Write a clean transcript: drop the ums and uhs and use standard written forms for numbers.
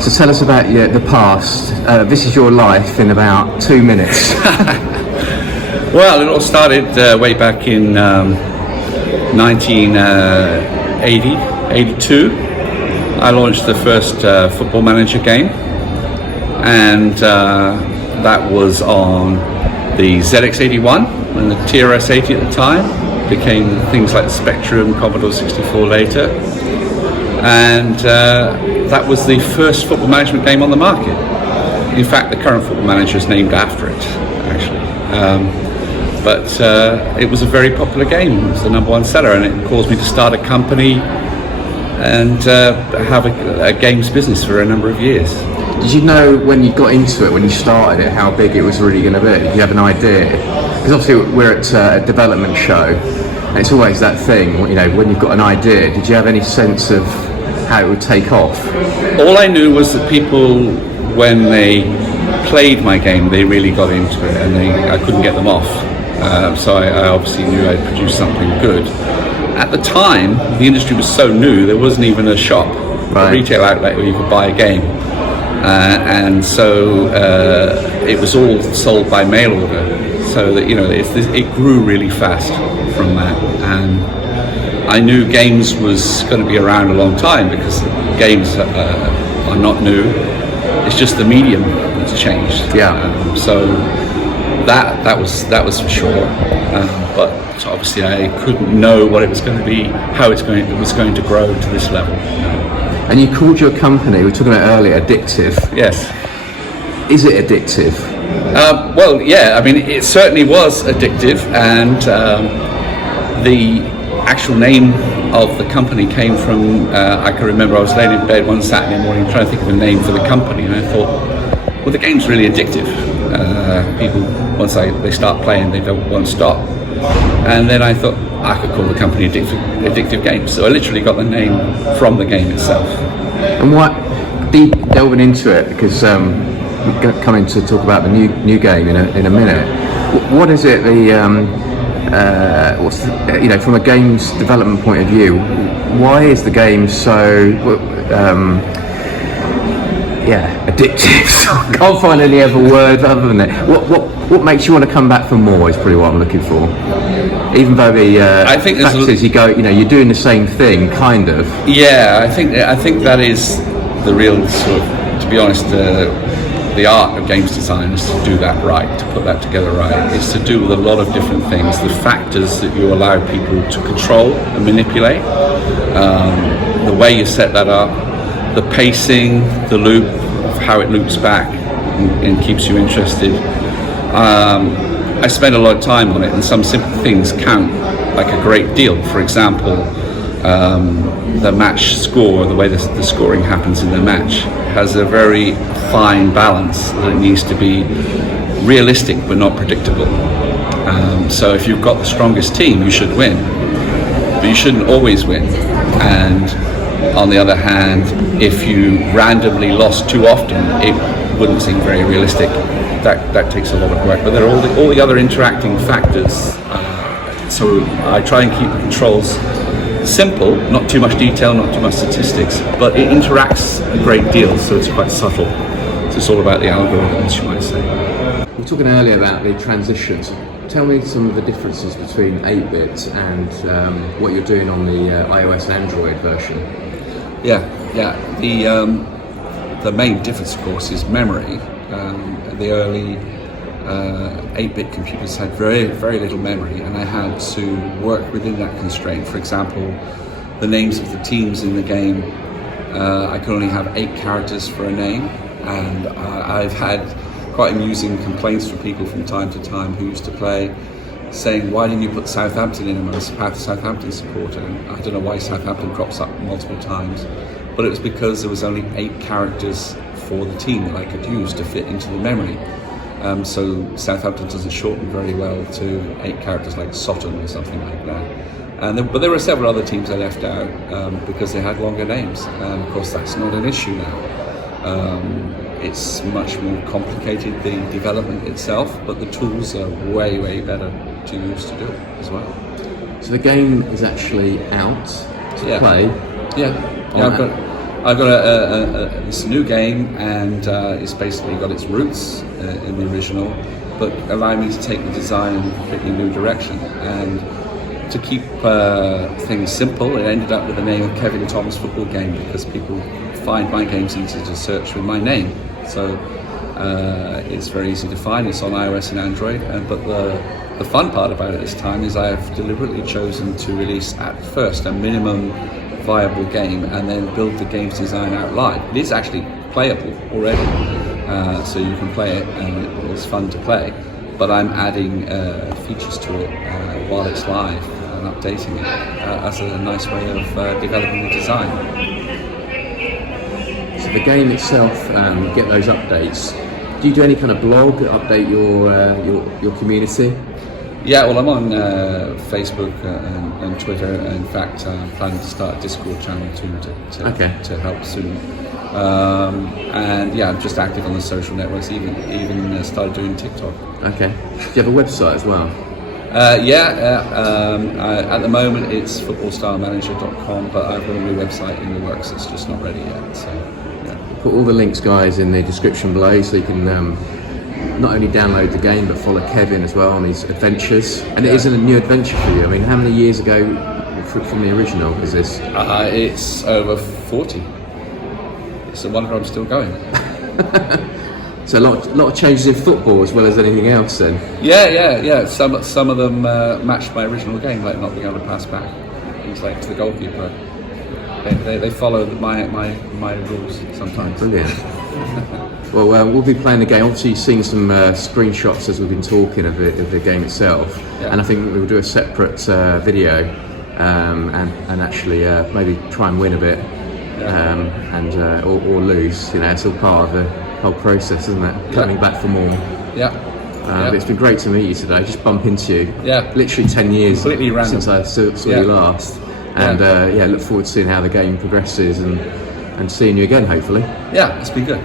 So tell us about the past. This is your life in about 2 minutes. Well, it all started way back in 1980, 82. I launched the first football manager game, and that was on the ZX81 and the TRS-80 at the time. Became things like the Spectrum, Commodore 64 later, and that was the first football management game on the market. In fact, the current football manager is named after it, actually. But it was a very popular game. It was the #1 seller, and it caused me to start a company and have a games business for a number of years. Did you know when you got into it, when you started it, how big it was really going to be? Did you have an idea? Because obviously we're at a development show, and it's always that thing, you know, when you've got an idea, did you have any sense of how it would take off? All I knew was that people, when they played my game, they really got into it, and I couldn't get them off. So I obviously knew I'd produce something good. At the time, the industry was so new, there wasn't even a shop, a retail outlet where you could buy a game. And so it was all sold by mail order. So that, you know, it grew really fast from that. And I knew games was going to be around a long time, because games are not new. It's just the medium that's changed. Yeah. So that was for sure. But obviously I couldn't know what it was going to be, how it was going to grow to this level. And you called your company, we were talking about earlier, Addictive. Yes. Is it addictive? Well, yeah. I mean, it certainly was addictive, and the actual name of the company came from, I can remember I was laying in bed one Saturday morning trying to think of a name for the company, and I thought, well, the game's really addictive. People, once they start playing, they won't stop. And then I thought I could call the company Addictive Games. So I literally got the name from the game itself. And what, deep delving into it, because we're coming to talk about the new game in a minute. What is it? You know, from a games development point of view, why is the game so addictive? I can't find any other word other than that. What makes you want to come back for more is probably what I'm looking for. Even though the fact is, you go, you know, you're doing the same thing, kind of. Yeah, I think that is the real sort of, to be honest, the art of games design is to do that right, to put that together right. It's to do with a lot of different things, the factors that you allow people to control and manipulate, the way you set that up, the pacing, the loop, how it loops back and keeps you interested. I spend a lot of time on it, and some simple things count like a great deal. For example, the match score, the way the scoring happens in the match, has a very fine balance, and it needs to be realistic but not predictable. So if you've got the strongest team, you should win, but you shouldn't always win. And on the other hand, if you randomly lost too often, it wouldn't seem very realistic. That takes a lot of work. But there are all the other interacting factors. So I try and keep the controls simple, not too much detail, not too much statistics, but it interacts a great deal, so it's quite subtle. So it's all about the algorithms, you might say. We were talking earlier about the transitions. Tell me some of the differences between 8-bit and what you're doing on the iOS and Android version. Yeah. The main difference, of course, is memory. The early 8-bit computers had very, very little memory, and I had to work within that constraint. For example, the names of the teams in the game, I could only have 8 characters for a name, and I've had quite amusing complaints from people from time to time who used to play, saying, why didn't you put Southampton in? I'm a Southampton supporter, and I don't know why Southampton crops up multiple times, but it was because there was only 8 characters for the team that I could use to fit into the memory. So Southampton doesn't shorten very well to 8 characters like Sutton or something like that. But there were several other teams I left out because they had longer names. And of course, that's not an issue now. It's much more complicated, the development itself, but the tools are way, way better to use to do it as well. So the game is actually out to play? Yeah, I've got it's a new game, and it's basically got its roots in the original, but allow me to take the design in a completely new direction. And to keep things simple, it ended up with the name of Kevin Thomas Football Game, because people find my games easy to search with my name. So it's very easy to find. It's on iOS and Android. But the fun part about it this time is I've deliberately chosen to release at first a minimum viable game and then build the game's design out live. It is actually playable already, so you can play it and it's fun to play. But I'm adding features to it while it's live and updating it as a nice way of developing the design. So the game itself, you get those updates. Do you do any kind of blog that update your community? Yeah, well, I'm on Facebook and Twitter. In fact, I'm planning to start a Discord channel too to help soon. And yeah, I'm just active on the social networks. Even started doing TikTok. Okay. Do you have a website as well? At the moment it's footballstylemanager.com, but I've got a new website in the works. It's just not ready yet. So yeah. Put all the links, guys, in the description below, so you can not only download the game but follow Kevin as well on his adventures. And it isn't a new adventure for you. I mean, how many years ago from the original is this? It's over 40. It's a wonder I'm still going. So a lot of changes in football as well as anything else then? Yeah. Some of them matched my original game, like not being able to pass back. Things like to the goalkeeper. They follow my rules sometimes. Brilliant. Well, we'll be playing the game. Obviously, you've seen some screenshots as we've been talking of the game itself, and I think we'll do a separate video and actually maybe try and win a bit, or lose. You know, it's all part of the whole process, isn't it? Coming back for more. But it's been great to meet you today. Just bump into you. Yeah. Literally 10 years Completely random. since I saw you last. And look forward to seeing how the game progresses and seeing you again, hopefully. Yeah, it's been good.